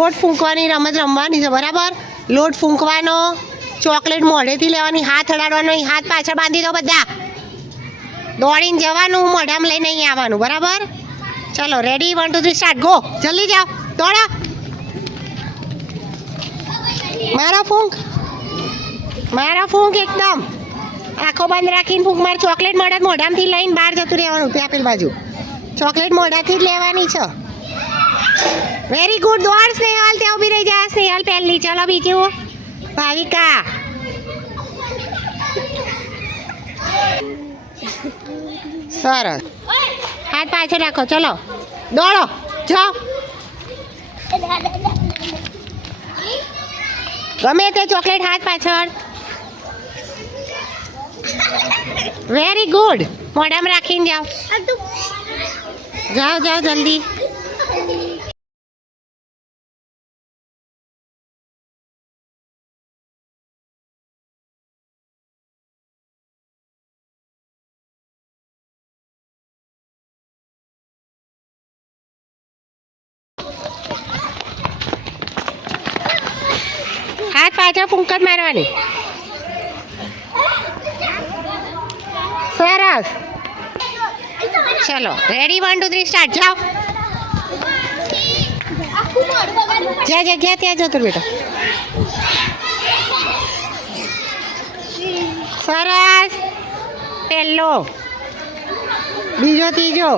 લોટ ફૂંકવાની રમત રમવાની છે, બરાબર? લોટ ફૂંકવાનો, ચોકલેટ મોઢેથી લેવાની, હાથ અડાડવાનો હાથ પાછળ બાંધી દો બધા. દોડીને જવાનું, મોઢામાં લઈને અહીં આવવાનું, બરાબર? ચલો ready one two three start go જલ્દી જાઓ. દોડો. મારો ફૂંક. મારો ફૂંક એકદમ. આંખો બંધ રાખીને ફૂંક. મારે ચોકલેટ મોઢા મોઢામાંથી લઈને બહાર જતું રહેવાનું, ત્યાં પેલી બાજુ. ચોકલેટ મોઢાથી જ લેવાની છે. વેરી ગુડ દોડ સ્નેહલ, ત્યાં ઊભી રહી જા, સ્નેહલ પહેલી. ચલો બીજું. ભાવિકા. સરસ. હાથ પાછળ રાખો, ચલો. દોડો જો ગમે તે ચોકલેટ હાથ પાછળ. વેરી ગુડ મોઢામાં રાખીને જાઓ. જાઓ જાઓ, જલ્દી. હાથ પાછળ ફૂંકત મારવાની. સરસ. ચલો ready one two three start જાઓ. જ્યાં જગ્યા ત્યાં જતો બેટા. સરસ. પહેલો. બીજો ત્રીજો.